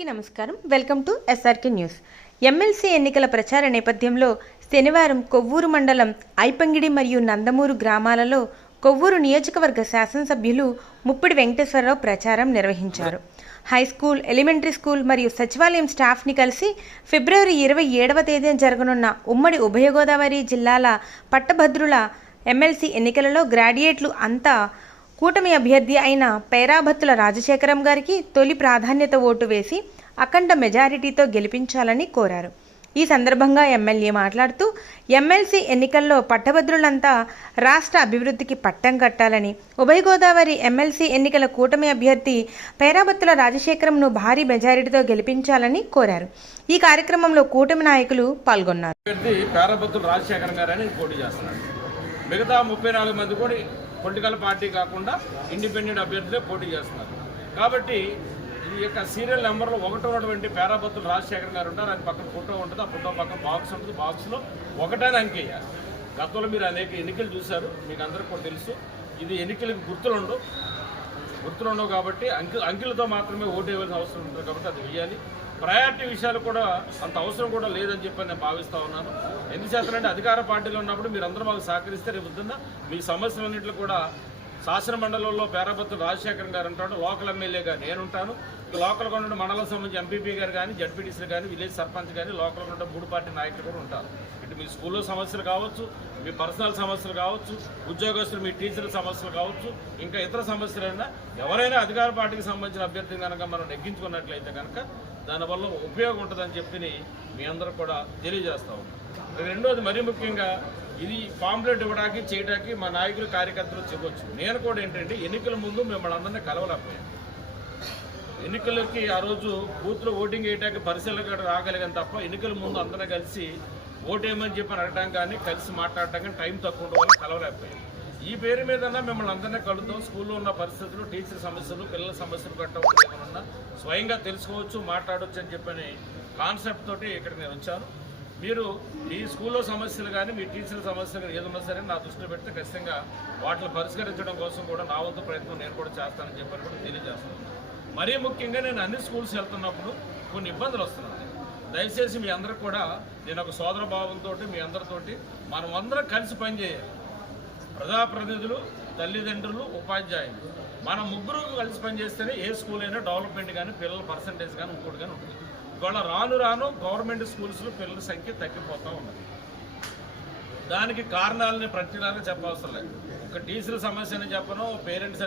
అందరికీ నమస్కారం. Welcome to SRK news. MLC ఎన్నికల ప్రచార నేపథ్యంలో శనివారం కొవ్వూరు మండలం ఐపంగిడి మరియు నందమూరు గ్రామాలలో కొవ్వూరు నియోజకవర్గ శాసనసభ్యులు ముప్పిడి వెంకటేశ్వరరావు ప్రచారం నిర్వహించారు. హైస్కూల్, ఎలిమెంటరీ స్కూల్ మరియు సచివాలయం స్టాఫ్ని కలిసి ఫిబ్రవరి 27వ తేదీన జరగనున్న ఉమ్మడి ఉభయ గోదావరి జిల్లాల పట్టభద్రుల ఎమ్మెల్సీ ఎన్నికలలో గ్రాడ్యుయేట్లు అంతా కూటమి అభ్యర్థి అయిన పేరాభత్తుల రాజశేఖరం గారికి తొలి ప్రాధాన్యత ఓటు వేసి అఖండ మెజారిటీతో గెలిపించాలని కోరారు. ఈ సందర్భంగా ఎమ్మెల్యే మాట్లాడుతూ ఎమ్మెల్సీ ఎన్నికల్లో పట్టభద్రులంతా రాష్ట్ర అభివృద్ధికి పట్టం కట్టాలని, ఉభయ గోదావరి ఎమ్మెల్సీ ఎన్నికల కూటమి అభ్యర్థి పేరాభత్తుల రాజశేఖరంను భారీ మెజారిటీతో గెలిపించాలని కోరారు. ఈ కార్యక్రమంలో కూటమి నాయకులు పాల్గొన్నారు. మిగతా 34 మంది కూడా పొలిటికల్ పార్టీ కాకుండా ఇండిపెండెంట్ అభ్యర్థులే పోటీ చేస్తున్నారు. కాబట్టి ఈ యొక్క సీరియల్ నెంబర్లో 1 ఉన్నటువంటి పేరాభత్తుల రాజశేఖర్ గారు ఉంటారు. ఆయన పక్కన ఫోటో ఉంటుంది, ఆ ఫోటో పక్కన బాక్స్ ఉంటుంది. బాక్స్లో 1 అంకె వేయాలి. గతంలో మీరు అనేక ఎన్నికలు చూశారు, మీకు అందరికీ కూడా తెలుసు. ఇది ఎన్నికలకు గుర్తులుండవు కాబట్టి అంకెలతో మాత్రమే ఓటు వేయాల్సిన అవసరం ఉంటుంది. కాబట్టి అది వేయాలి. ప్రయారిటీ విషయాలు కూడా అంత అవసరం కూడా లేదని చెప్పి నేను భావిస్తూ ఉన్నాను. ఎందుచేతనంటే అధికార పార్టీలో ఉన్నప్పుడు మీరు అందరూ మాకు సహకరిస్తే రేపు పొద్దున్న మీ సమస్యలన్నింటిలో కూడా శాసన మండలంలో పేరాభత్తుల రాజశేఖర్ గారు ఉంటాడు, లోకల్ ఎమ్మెల్యేగా నేనుంటాను. లోకల్గా ఉన్న మండలం సంబంధించి ఎంపీపీ గారు కానీ, జడ్పీటీసీలు కానీ, విలేజ్ సర్పంచ్ కానీ, లోకల్గా ఉన్న 3 పార్టీ నాయకులు కూడా ఉంటారు. ఇటు మీ స్కూల్లో సమస్యలు కావచ్చు, మీ పర్సనల్ సమస్యలు కావచ్చు, ఉద్యోగస్తులు మీ టీచర్ల సమస్యలు కావచ్చు, ఇంకా ఇతర సమస్యలైనా ఎవరైనా అధికార పార్టీకి సంబంధించిన అభ్యర్థిని కనుక మనం నెగ్గించుకున్నట్లయితే కనుక దానివల్ల ఉపయోగం ఉంటుందని చెప్పి మీ అందరూ కూడా తెలియజేస్తూ ఉన్నాం. రెండోది మరీ ముఖ్యంగా ఇది పాంప్లెట్ ఇవ్వడానికి చేయడానికి మా నాయకులు కార్యకర్తలు చెప్పవచ్చు. నేను కూడా ఏంటంటే ఎన్నికల ముందు మిమ్మల్ని అందరినీ కలవలేకపోయాను. ఎన్నికలకి ఆ రోజు బూత్లో ఓటింగ్ వేయడానికి పరిశీలన రాగలిగాను తప్ప ఎన్నికల ముందు అందరూ కలిసి ఓటేయమని చెప్పి అడగడం కానీ కలిసి మాట్లాడటం కానీ టైం తక్కువ ఉండడం వల్ల కలవలేకపోయాను. ఈ పేరు మీదన్నా మిమ్మల్ని అందరినీ కలుద్దాం. స్కూల్లో ఉన్న పరిస్థితులు, టీచర్ సమస్యలు, పిల్లల సమస్యలు కట్టడం ఏమన్నా స్వయంగా తెలుసుకోవచ్చు, మాట్లాడవచ్చు అని చెప్పని కాన్సెప్ట్ తోటి ఇక్కడ నేను వచ్చాను. మీరు మీ స్కూల్లో సమస్యలు కానీ, మీ టీచర్ల సమస్యలు కానీ ఏదన్నా సరే నా దృష్టిలో పెడితే ఖచ్చితంగా వాటిని పరిష్కరించడం కోసం కూడా నా వంతు ప్రయత్నం నేను కూడా చేస్తానని చెప్పని కూడా తెలియజేస్తాను. మరీ ముఖ్యంగా నేను అన్ని స్కూల్స్ వెళ్తున్నప్పుడు కొన్ని ఇబ్బందులు వస్తున్నాయి. దయచేసి మీ అందరికి కూడా నేను ఒక సోదర భావంతో మీ అందరితోటి మనం అందరం కలిసి పనిచేయాలి. ప్రజాప్రతినిధులు, తల్లిదండ్రులు, ఉపాధ్యాయులు మనం ముగ్గురు కలిసి పనిచేస్తేనే ఏ స్కూల్ అయినా డెవలప్మెంట్ కానీ, పిల్లల పర్సంటేజ్ కానీ ఇంకోటి కానీ ఉంటుంది. ఇవాళ రాను గవర్నమెంట్ స్కూల్స్లో పిల్లల సంఖ్య తగ్గిపోతూ ఉన్నది. దానికి కారణాలని ప్రత్యేకంగా చెప్పవసరం లేదు. ఒక టీచర్ సమస్యని చెప్పను, పేరెంట్స్